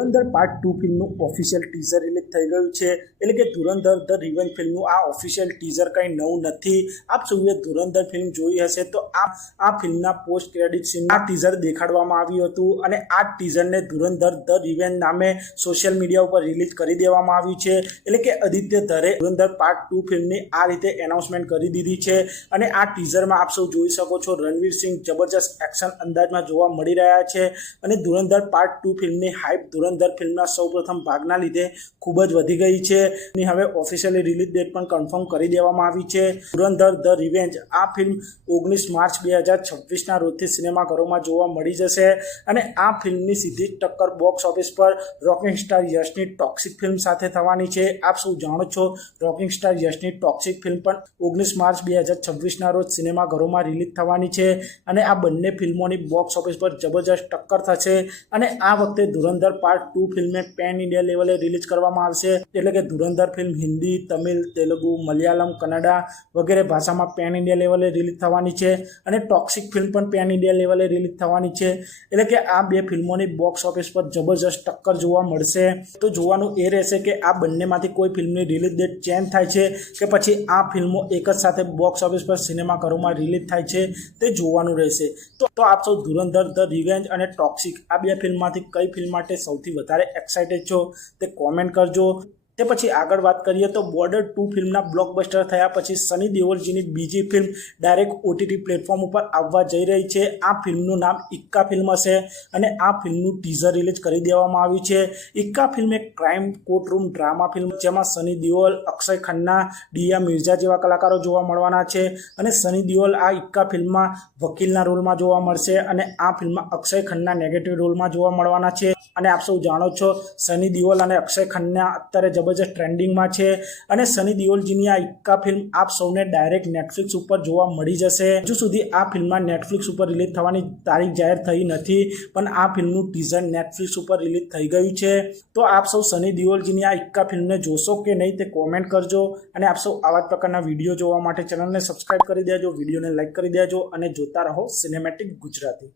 ધુરંધર part 2 ફિલ્મનું official teaser release થઈ ગયું છે। એટલે કે ધુરંધર ધ રિવેન્જ ફિલ્મનું આ ઓફિશિયલ ટીઝર કંઈ નવું નથી। આપ સૌએ ધુરંધર ફિલ્મ જોઈ હશે તો આ ફિલ્મના પોસ્ટ ક્રેડિટ સીન આ ટીઝર દેખાડવામાં આવ્યું હતું અને આ ટીઝરને ધુરંધર ધ રિવેન્જ નામે સોશિયલ મીડિયા ઉપર રિલીઝ કરી દેવામાં આવ્યું છે। એટલે કે આદિત્ય ધરે ધુરંધર પાર્ટ 2 ફિલ્મની આ રીતે એનાઉન્સમેન્ટ કરી દીધી છે અને આ ટીઝરમાં આપ સૌ જોઈ શકો છો રણવીર સિંહ જબરજસ્ત એક્શન અંદાજમાં જોવા મળી રહ્યા છે અને ધુરંધર પાર્ટ 2 ફિલ્મની હાઇપ ધુરંધર ફિલ્મના સૌપ્રથમ ભાગના લીધે ખૂબ જ વધી ગઈ છે। હવે ઓફિશિયલી રિલીઝ ડેટ પણ કન્ફર્મ કરી દેવામાં આવી છે। ધુરંધર ધ રિવેન્જ આ ફિલ્મ 19 માર્ચ 2026ના રોજથી સિનેમાઘરોમાં જોવા મળી જશે અને આ ફિલ્મની સીધી ટક્કર બોક્સ ઓફિસ પર રોકિંગ સ્ટાર યશની ટોક્સિક ફિલ્મ સાથે થવાની છે। આપ સૌ જાણો છો રોકિંગ સ્ટાર યશની ટોક્સિક ફિલ્મ પણ 19 માર્ચ 2026ના રોજ સિનેમાઘરોમાં રિલીઝ થવાની છે અને આ બંને ફિલ્મોની બોક્સ ઓફિસ પર જબરજસ્ત ટક્કર થશે અને આ વખતે ધુરંધર પાર્ટ 2 ફિલ્મને પેન ઇન્ડિયા લેવલે રિલીઝ કરવામાં આવશે। એટલે કે ધુરંધર ફિલ્મ હિન્દી, તમિલ, તેલુગુ, મલયાલમ, કન્નડા વગેરે ભાષામાં પેન ઇન્ડિયા લેવલે રિલીઝ થવાની છે અને ટોક્સિક ફિલ્મ પણ પેન ઇન્ડિયા લેવલે રિલીઝ થવાની છે। એટલે કે આ બે ફિલ્મોની બોક્સ ઓફિસ પર જબરજસ્ત ટક્કર જોવા મળશે। તો જોવાનું એ રહેશે કે આ બંનેમાંથી કોઈ ફિલ્મની રિલીઝ ડેટ ચેન્જ થાય છે કે પછી આ ફિલ્મો એક જ સાથે બોક્સ ઓફિસ પર સિનેમાઘરોમાં રિલીઝ થાય છે તે જોવાનું રહેશે। તો આપ સૌ ધુરંધર ધ રિવેન્જ અને ટોક્સિક આ બે ફિલ્મમાંથી કઈ ફિલ્મ માટે સૌથી વધારે એક્સાઇટેડ છો તે કોમેન્ટ કરજો। તે પછી આગળ વાત કરીએ તો બોર્ડર 2 ફિલ્મના બ્લોકબસ્ટર થયા પછી સની દેઓલજીની બીજી ફિલ્મ ડાયરેક્ટ ઓટીટી પ્લેટફોર્મ ઉપર આવવા જઈ રહી છે। આ ફિલ્મનું નામ ઇક્કા ફિલ્મ હશે અને આ ફિલ્મનું ટીઝર રિલીઝ કરી દેવામાં આવ્યું છે। ઇક્કા ફિલ્મ એક ક્રાઇમ કોર્ટરૂમ ડ્રામા ફિલ્મ જેમાં સની દેઓલ, અક્ષય ખન્ના, દિયા મિર્ઝા જેવા કલાકારો જોવા મળવાના છે અને સની દેઓલ આ ઇક્કા ફિલ્મમાં વકીલના રોલમાં જોવા મળશે અને આ ફિલ્મમાં અક્ષય ખન્ના નેગેટિવ રોલમાં જોવા મળવાના છે। અને આપ સૌ જાણો છો સની દેઓલ અને અક્ષય ખન્ના અત્યારે જબરજસ્ત ટ્રેન્ડિંગમાં છે અને સની દેઓલજીની આ ઇક્કા ફિલ્મ આપ સૌને ડાયરેક્ટ નેટફ્લિક્સ ઉપર જોવા મળી જશે। હજુ સુધી આ ફિલ્મમાં નેટફ્લિક્સ ઉપર રિલીઝ થવાની તારીખ જાહેર થઈ નથી પણ આ ફિલ્મનું ટીઝર નેટફ્લિક્સ ઉપર રિલીઝ થઈ ગયું છે। તો આપ સૌ સની દેઓલજીની આ ઇક્કા ફિલ્મને જોશો કે નહીં તે કોમેન્ટ કરજો અને આપ સૌ આવા જ પ્રકારના વિડીયો જોવા માટે ચેનલને સબસ્ક્રાઇબ કરી દેજો, વિડીયોને લાઇક કરી દેજો અને જોતા રહો સિનેમેટિક ગુજરાતી।